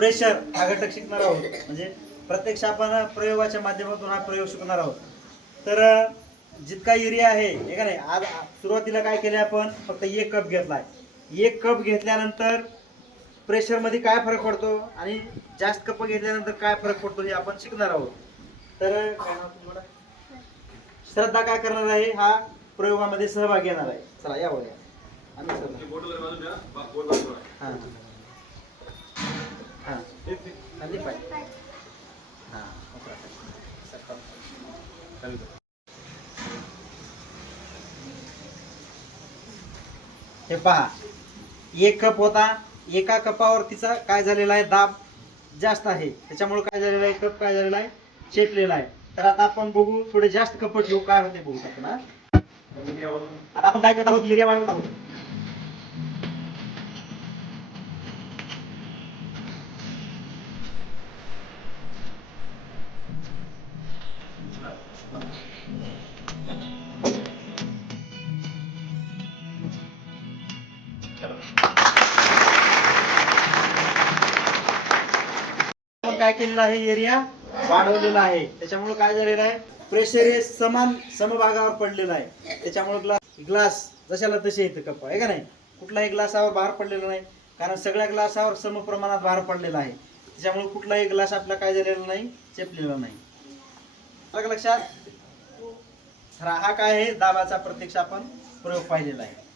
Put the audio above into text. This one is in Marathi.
प्रेशर हा घटक शिकणार आहोत. म्हणजे प्रत्यक्ष आपण प्रयोगाच्या माध्यमातून हा प्रयोग शिकणार आहोत. तर जितका एरिया आहे हे का नाही आज सुरुवातीला काय केले आपण फक्त एक कप घेतलाय. एक कप घेतल्यानंतर प्रेशरमध्ये काय फरक पडतो आणि जास्त कप घेतल्यानंतर काय फरक पडतो हे आपण शिकणार आहोत. तर काय? श्रद्धा काय करणार आहे हा प्रयोगामध्ये सहभाग घेणार आहे. चला या वळ्या आम्ही खाली पाय हा. हे पहा एक कप होता एका कपावर तिचा काय झालेला आहे? दाब जास्त आहे. त्याच्यामुळे काय झालेला आहे? कप काय झालेला आहे? चेपलेला आहे. तर आता आपण बघू थोडे जास्त कप घेऊ. काय होते बघू आपण हा? आता आपण काय करत आहोत? एरिया वाढवत आहोत. काय केलेलं आहे एरिया? वाढवलेला आहे. त्याच्यामुळे काय झालेलं आहे? प्रेशर हे समान समभागावर पडलेलं आहे. त्याच्यामुळे ग्लास ग्लास जशाला तसे येतं कप्पा आहे का नाही? कुठलाही ग्लासावर भार पडलेला नाही. कारण सगळ्या ग्लासावर सम प्रमाणात भार पडलेला आहे. त्याच्यामुळे कुठलाही ग्लास आपला काय झालेला नाही चेपलेला नाही. लक्षात. हा काय आहे? दाबाचा प्रत्यक्ष आपण प्रयोग पाहिलेला आहे.